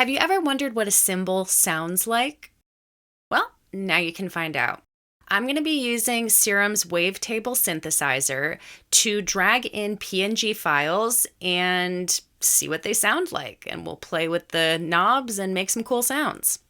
Have you ever wondered what a symbol sounds like? Well, now you can find out. I'm going to be using Serum's Wavetable Synthesizer to drag in PNG files and see what they sound like. And we'll play with the knobs and make some cool sounds.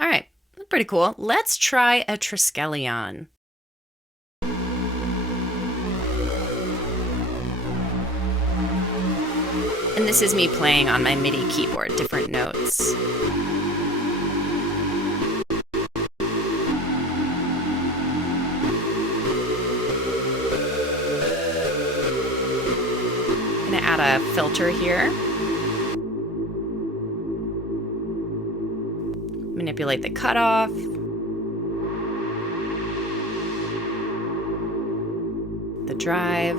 All right, pretty cool. Let's try a Triskelion. And this is me playing on my MIDI keyboard, different notes. I'm gonna add a filter here. Manipulate the cutoff. The drive.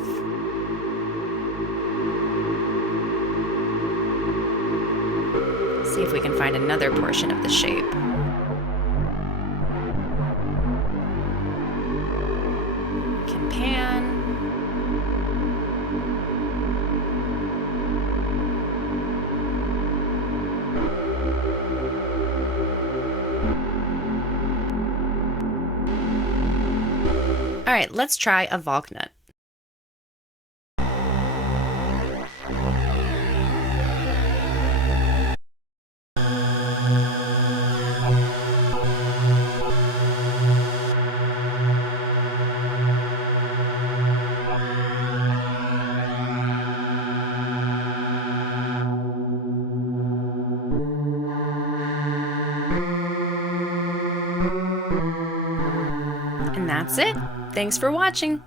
See if we can find another portion of the shape. Can pan. All right, let's try a Valknut. And that's it. Thanks for watching.